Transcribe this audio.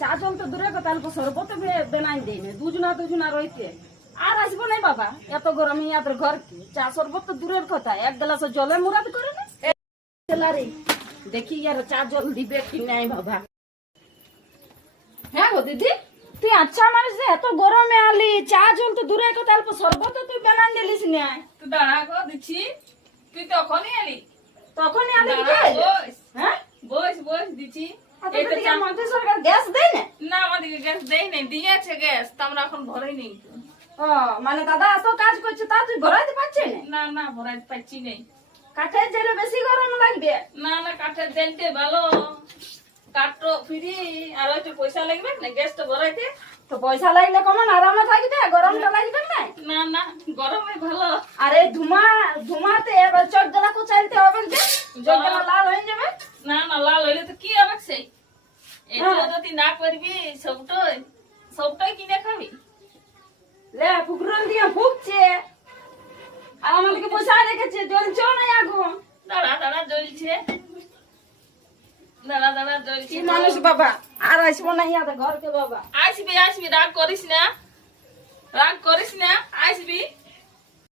চা জল তো দূরে কথা, অল্প শরবত বেনাই দেই না, দুজনা রইতে আর আসবো না বাবা। এত গরমে ইয়াদের ঘর কি, চা শরবত তো দূরের কথা, এক গ্লাস জলে মুরাদ করে না। দেখি আর চা জল দিবে কি নাই বাবা। হ্যাঁ গো দিদি, তুই আচ্ছা মানুষ যে এত গরমে আলি, চা জল তো দূরের কথা, অল্প শরবত তুই বেনাই দিলিস না। তুই দাঁড়া গো দিচ্ছি, তুই তখনই এলি। তখনই আলি বস হ্যাঁ বস বস দিচ্ছি। মন্ত্রী সরকার গ্যাস দেয় না? না আমাদেরকে গ্যাস দেয় নাই, দিয়েছে গ্যাস তো আমরা এখন ভরাই নেই। ও মানে দাদা এত কাজ করছে তা তুই ভরাইতে পারছিস না? না না ভরাইতে পারছি নাই। কাঠের জেলে বেশি গরম লাগবে। না না কাঠের জানতে ভালো, কাঠটো ফ্রি, আর একটু পয়সা লাগবে না গ্যাসটা ভরাইতে। তো পয়সা লাগলে কমন আরামে থাকবে, গরমটা লাগবে না। না না গরমে ভালো। আরে ধুমাতে এবার চোখ গেলা কুচাইতে হবে যে, চোখ গেলা লাল হয়ে যাবে। না না লাল হইলে তো কি হবে সেই, এটা যদি না করবি সবটাই কিনে খাবি। লে ফুকরন দিয়ে ফুকছে, আর আমাদেরকে পয়সা রেখেছে, জ্বলছে না আগুন। দাঁড়া দাঁড়া জ্বলছে, দাঁড়া দাঁড়া জ্বলছে। কি মানুষ বাবা, আর আসবো না ইয়াদের ঘরকে বাবা। আসবি আসবি, রাগ করিস না, রাগ করিস না, আসবি।